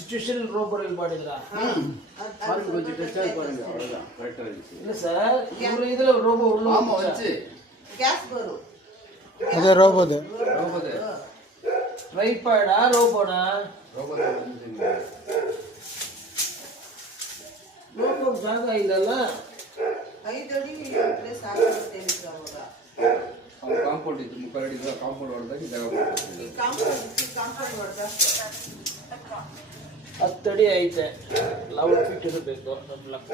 Situation ರೋಬೋರಲ್ಲಿ ಮಾಡಿದ್ರಾ? கொஞ்சம் test பாருங்க அவ்வளவுதான் கரெக்டா இருக்கு. இல்ல சார் இவரு இதுல ரோபோ உள்ள ஆமா வச்சு ಗ್ಯಾಸ್ ಬರು ಅದೇ ರೋಬೋದು ரோபோது ಟ್ರೈಪಾಡಾ ರೋಬೋನಾ? ரோபோது வந்து ರೋಬೋ ಜಾಗ ಇಲ್ಲಲ್ಲ. 5 ಅಡಿ ಪ್ಲೇಸ್ ಹಾಕುತ್ತೆ ಹೇಳಿದ್ರು ಅವಾಗ. ಕಾಂಪೌಂಡ್ ಇತ್ತು 30 ಅಡಿ ಕಾಂಪೌಂಡ್ ಹೊಡೆದಾಗ ಜಾಗ ಬರ್ತದೆ. ಈ ಕಾಂಪೌಂಡ್ ಹೊಡೆದ 10 ಅಡಿ ಐತೆ. 11 ಫೀಟ್ ಇರಬೇಕು ನಮ್ಮ ಲೆಕ್ಕ.